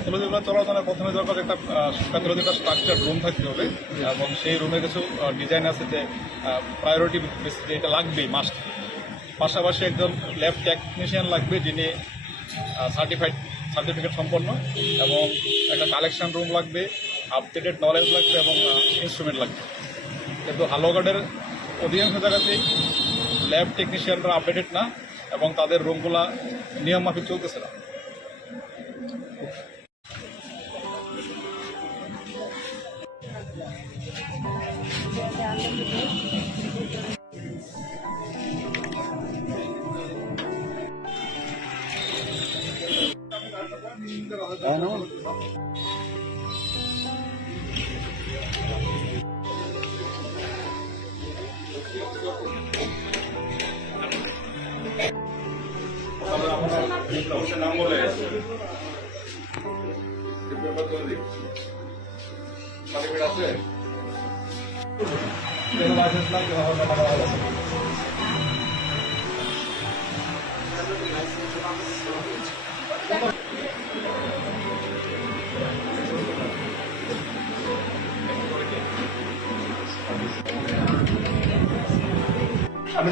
প্যাথোলজিগুলো জন্য প্রথমে দরকার একটা প্যাথোলজি একটা স্ট্রাকচার রুম থাকতে হবে, এবং সেই রুমে কিছু ডিজাইন আছে যে প্রায়োরিটি বেসিসে এটা লাগবেই মাস্ট পাশাপাশি একজন ল্যাব টেকনিশিয়ান লাগবে যিনি সার্টিফাইড সার্টিফিকেট সম্পন্ন, এবং একটা কালেকশন রুম লাগবে আপডেটেড নলেজ লাগবে, এবং ইনস্ট্রুমেন্ট লাগবে। কিন্তু হালোগার্ডের অধিকাংশ জায়গাতেই ল্যাব টেকনিশিয়ানরা আপডেটেড না, এবং তাদের রুমগুলা নিয়ম মাফিক চলতেছে না। নাম বলে আছে আপনি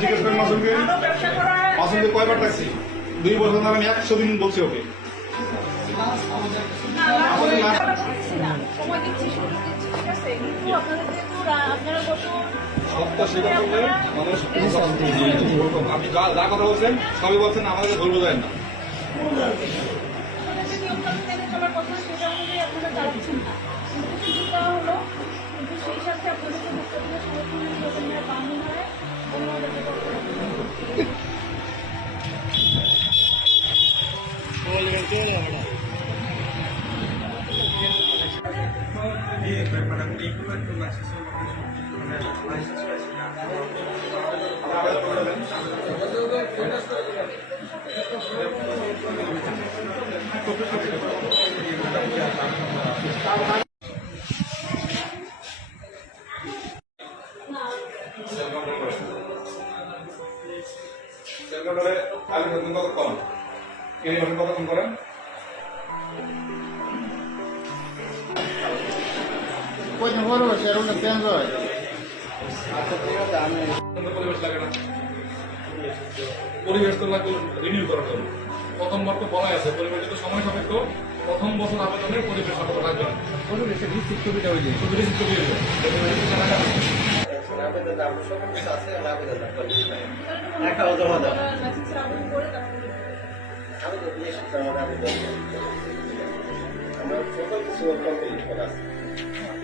জিজ্ঞেস করেন মাসুমকে মাসুমকে কয়বার ডাকছি দুই বছর ধরে আমি একশো দিন বলছি ওকে আছে। কিন্তু আপনাদের যেহেতু আপনারা গত সত্য স্বীকার করলে মানুষ আপনি যা যা কথা বলছেন সবই বলছেন আমাদেরকে ভুল বোঝায় না। আপনাদের যে আগে নতুন কত কম কে নতুন কত কম করেন Embora, você era um penso. সুন্দর পরিবেশ লাগে না পরিবেশ তো রিনিউ করার জন্য প্রথমবার তো বলাই আছে পরিবেশ তো সময় সাপেক্ষ প্রথম বছর আবেদনের পরিবেশ সতর্ক লাগবে না শুধু রিসিপ্ট করে দিয়ে দেবে। আপনারা লাইসেন্সের আবেদন করে তারপরে আবেদন না করলে আপনার ডিউটি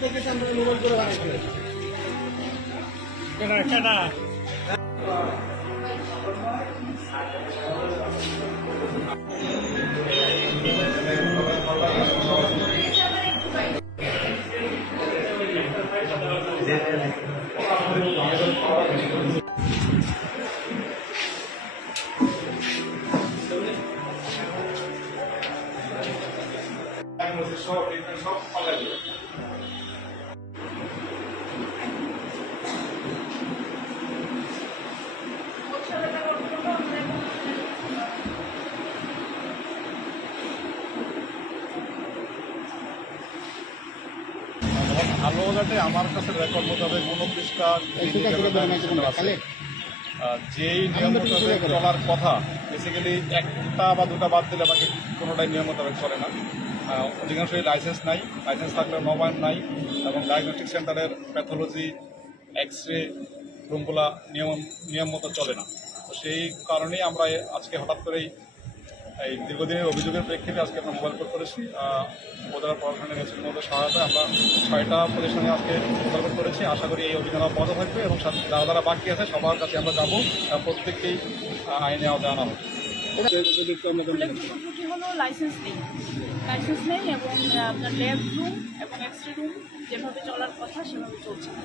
দেবেন। সব সব করব, আপনারা এখন আমার কাছে রেকর্ড মোতাবেক উনত্রিশটা যেই নিয়ম মোতাবেক চলার কথা বেসিক্যালি একটা বা দুটা বাদ দিলে বাকি কোনোটাই নিয়ম মোতাবেক চলে না। অধিকাংশই লাইসেন্স নাই লাইসেন্স থাকলে নবায়ন নাই এবং ডায়াগনস্টিক সেন্টারের প্যাথোলজি এক্স রে রুমগুলা নিয়ম নিয়ম মতো চলে না। তো সেই কারণেই আমরা আজকে হঠাৎ করেই এই দীর্ঘদিনের অভিযোগের প্রেক্ষিতে আজকে আমরা মোবাইল কোর্ট করেছি। উপজেলা প্রশাসনের নেতৃত্বের মধ্যে সহায়তা আমরা ছয়টা প্রতিষ্ঠানে আজকে মোবাইল কোর্ট করেছি। আশা করি এই অভিযান অব্যাহত থাকবে এবং যারা যারা বাকি আছে সবার কাছে আমরা যাব। প্রত্যেককেই আইনে আওতায় আনা হবে ত্রুটি হলো লাইসেন্স নেই। লাইসেন্স নেই এবং আপনার ল্যাব রুম এবং এক্সরে রুম যেভাবে চলার কথা সেভাবে চলছে না।